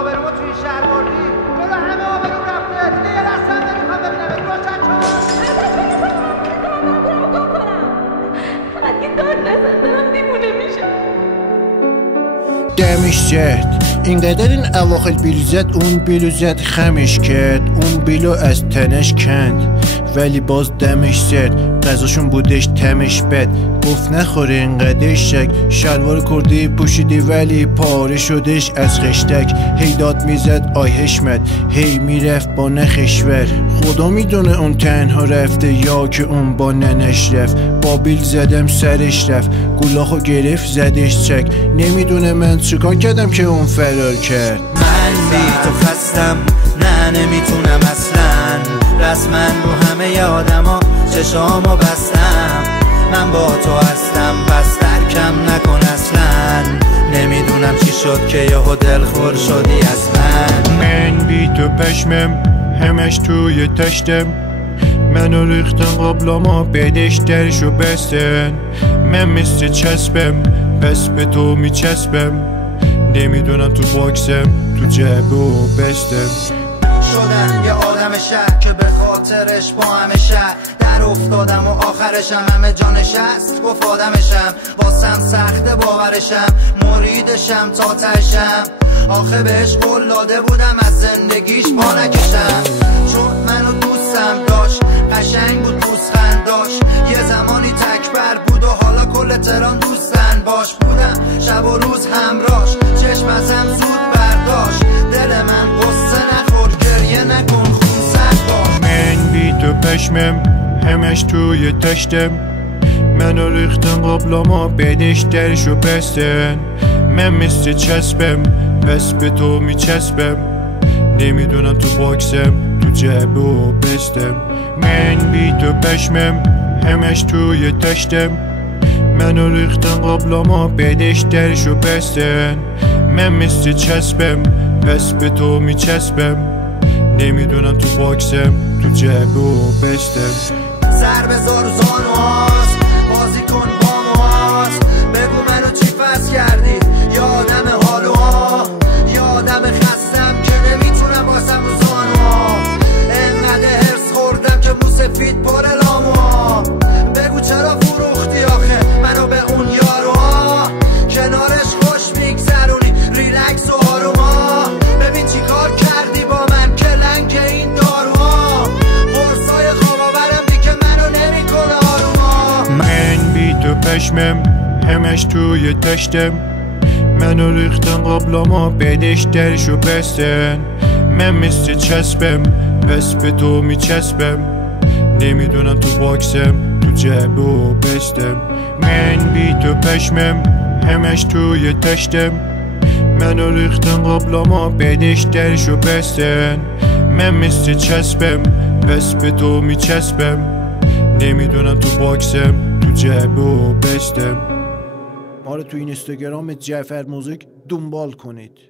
آبرومو توی شهر بردی. چرا همه آبروم رفته؟ دیگه یه لحظه هم نمیخوام ببینمت. روشن فقط یه دار نزن دارم دیوونه میشم. demişcət İnqədərin əvaxil bilizət un bilizət xəmişkət un bilo əz tənəşkənd Vəli baz demişcət Qəzuşun bu deş təmişbət Qof nəxor inqədəşək Şəlvar kurdi puşidi vəli pare şدش از خشتک هی داد میزد آی حشمت هی میرفت با نخشور خدا میدونه اون تنها رفته یا که اون با ننش رفت با بیل زدم سرش رفت گلاخو گرفت زدش چک نمیدونه من چیکار کردم که اون فرار کرد من بی تو خستم نه نمیتونم اصلا رسما رو همه آدما چشامو بستم من با تو هستم پس ترکم نکن اصلا نمیدونم چی شد که یهو دلخور شدی از من بی تو پشمم همش توی تشتم منو ریختن قبلاما بدش درشو بستن من مثل چسبم پس به تو میچسبم نمیدونم تو باکسم تو جعبه و بستم شدم یه آدم شهر که به خاطرش با همه شهر در افتادم و آخرشم همه جانش هست گفت آدمشم واسم سخته باورشم مریدشم تا تشم آخه بهش قول داده بودم از زندگیش پا نکشم چون منو دوستم داشت قشنگ بود دوستخند داشت یه زمانی تکبر بود و حالا کل تهران دوستن باش بودم شب و روز همراش چشم ازم زود برداشت دل من قصه نخور گریه نکن خون سرد باش من بی تو پشمم همش توی تشتم منو ریختن قبلاما بدش درشو بستن من مثل چسبم پس به تو میچسبم نمیدونم تو باکسم تو جعبه و بستم من بی تو پشمم همش توی تشتم منو ریختن قبلاما بدش درشو بستن من مثل چسبم پس به تو میچسبم نمیدونم تو باکسم تو جعبه و بستم سر بذار و زانوهاست بازی کن با موهاست بگو منو چی فس کردی یادم حالوها یادم خستم که نمیتونم باسم رو زانوها انقدر هرس خوردم که مو سفید پر لاموها بگو چرا فروختی آخه منو به اون یاروها کنارش خوش میگذرونی ریلکس و آروما ببین چی کار کردی با من که لنگ این داروها قرصای خواب آورم دی که منو نمیکنه آروما من بی تو پشمم همش توی تشتم منو ریختن قبلاما بدش درشو بستن من مثل چسبم پس به تو میچسبم نمیدونم تو باکسم تو جعبه و بستم من بی تو پشمم همش توی تشتم منو ریختن قبلاما بدش درشو بستن من مثل چسبم پس به تو میچسبم نمیدونم تو باکسم تو جعبه و بستم ما رو تو اینستاگرام جعفر موزیک دنبال کنید